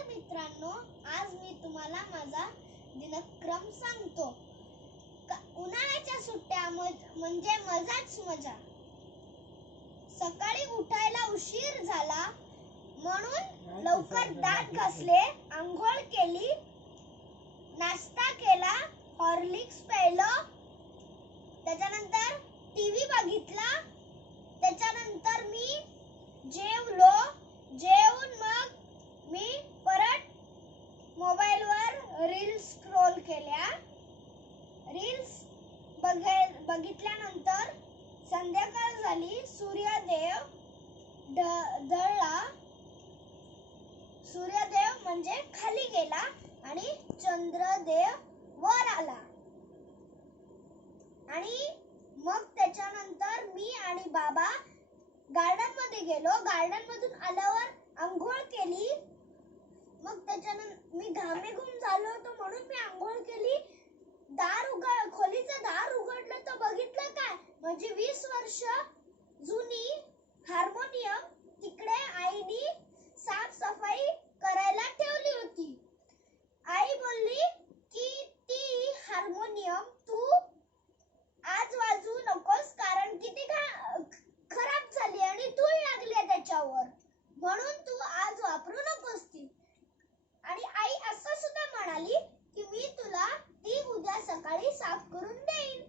नमस्कार मित्रांनो, आज मी तुम्हाला माझा दिनक्रम सांगतो। उन्हाळ्याच्या सुट्ट्या म्हणजे मजाच मजा। सकाळी उठायला उशीर झाला म्हणून लवकर दात घासले, आंघोळ केली, नाश्ता केला, हॉर्लिक्स प्यायलं, त्याच्यानंतर टीव्ही बघितला, त्याच्यानंतर मी जेवलो, जेवून मग मी परत मोबाईलवर रील्स स्क्रॉल केल्या। रील्स बघितल्यानंतर संध्याकाळ झाली, सूर्योदय ढळला, सूर्योदय म्हणजे खाली गेला आणि चंद्रोदय वर आला। आणि मग त्याच्यानंतर मी आणि बाबा गार्डन मध्ये गेलो। गार्डन मधून आल्यावर आंघोळ केली। मग त्याच्यानंतर मी घामेघूम झालो होतो म्हणून मी आंघोळ केली। खोलीचं दार उघडलं तर बघितलं काय, म्हणजे 20 वर्ष जुनी हार्मोनियम तिकडे आईनी साफसफाई करायला ठेवली होती। आई बोलली की ती हार्मोनियम तू आज वाजवू नकोस, कारण की ती खराब झाली आणि धूळ लागली त्याच्यावर, म्हणून तू आज वापरू नकोस ती। आणि आई असं सुद्धा म्हणाली की मी तुला ती उद्या सकाळी साफ करून देईन,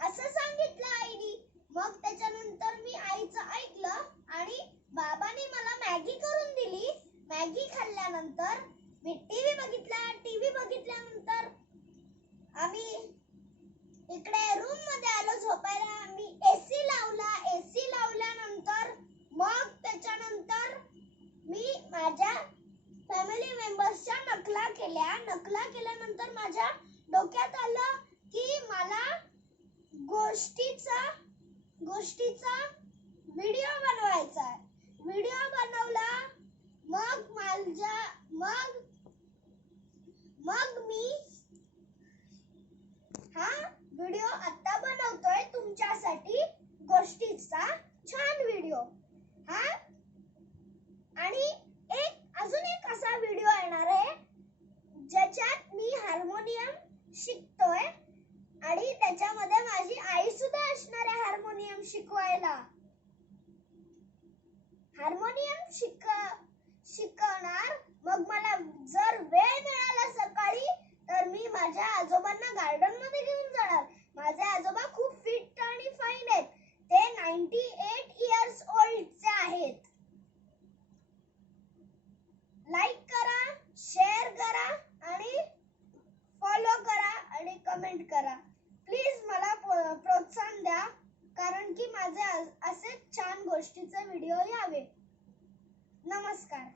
असं सांगितलं आईनी। मग त्याच्यानंतर मी आईचं ऐकलं आणि बाबांनी मला मॅगी करून दिली। मॅगी खाल्ल्यानंतर मी टीव्ही बघितला। टीव्ही बघितल्यानंतर आम्ही इकडे रूम मध्ये आलो झोपायला। मी एसी लावला। एसी लावल्यानंतर मग त्याच्यानंतर मी माझ्या फॅमिली मेंबर्सच्या नकला केल्या। नकला केल्यानंतर माझ्या डोक्यात आलं की मला गोष्टीचा व्हिडिओ बनवायचा आहे। व्हिडिओ बनवला। मग मी हा व्हिडिओ आता बनवतोय तुमच्यासाठी, गोष्टीचा छान व्हिडिओ हा। आणि अजून एक असा व्हिडिओ येणार आहे ज्याच्यात मी हार्मोनियम शिकतोय आणि त्याच्यामध्ये माझी आई सुद्धा असणार आहे हार्मोनियम शिकवायला। हार्मोनियम शिकवणार। मग मला जर वेळ मिळाला सकाळी तर मी माझ्या आजोबांना गार्डन मध्ये घेऊन जाणार। माझे आजोबा खूप फिट आणि फाईन आहेत। ते 98 इयर्स ओल्डचे आहेत। लाईक करा, शेअर करा आणि फॉलो करा आणि कमेंट करा। प्लीज मला प्रोत्साहन द्या, कारण की माझे असेच छान गोष्टीचे व्हिडिओ यावे। नमस्कार।